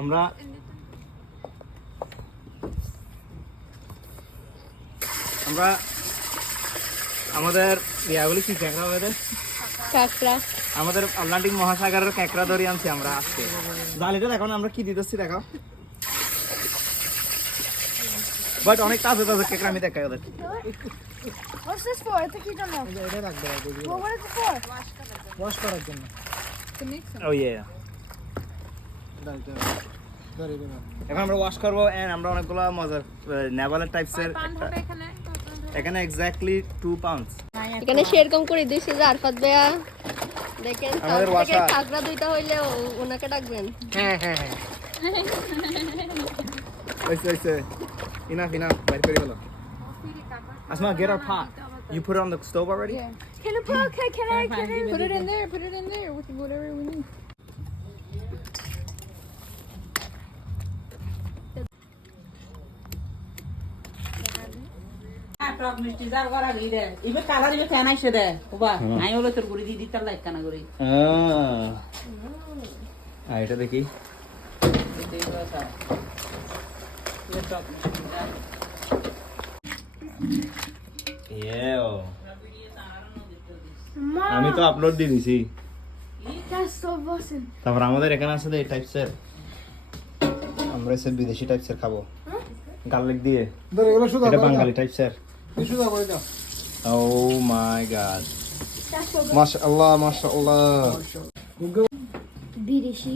আমরা আমরা আমাদের ইয়াগুলি কি ক্যাকড়া হবে কাঁকড়া আমাদের আটলান্টিক মহাসাগরের ক্যাকড়া ধরে আনছি আমরা আজকে জালিটা দেখো না আমরা কি দিতেছি দেখো বাট অনেক তাজা তাজা ক্যাকড়া আমি দেখাই ওদের What's this for? I think you don't know. Well, what is it for? Wash করার জন্য ও ইয়ে এখন আমরা ওয়াশ করবো এন্ড আমরা অনেকগুলো মজার নেভালের টাইপসের এখানে এক্স্যাক্টলি 2 পাউন্ডস এখানে সেরকম করে দিয়েছি যে আরফাত ভাইয়া দেখেন আমাদের তার থেকে ওয়াশার। কাঁকড়া দুইটা হইলে ওনাকে ডাকবেন হ্যাঁ হ্যাঁ ওইসে enough বাইরে করে গেল Asma, get our pot. You put it on the stove already? Yeah. Can I put it in there? Put it in there with whatever we need. টক মিষ্টি যার করা গই দে ইবে কালার ইবে ফ্যান আইছে দে ওবা আই হলো তোর গুড়ি দি দিতার লাইক কানা করি এটা দেখি আমি তো আপলোড দিয়ে দিছি That's so awesome. তারপর আমাদের এখানে আছে এই টাইপসের আমরা এসে বিদেশি টাইপসের খাবো গার্লিক দিয়ে ধর এগুলো শুধু এটা বাঙালি টাইপসের শুধু করে দাও ও মাই গড That's so good. মাশাআল্লাহ মাশাআল্লাহ Bidishi.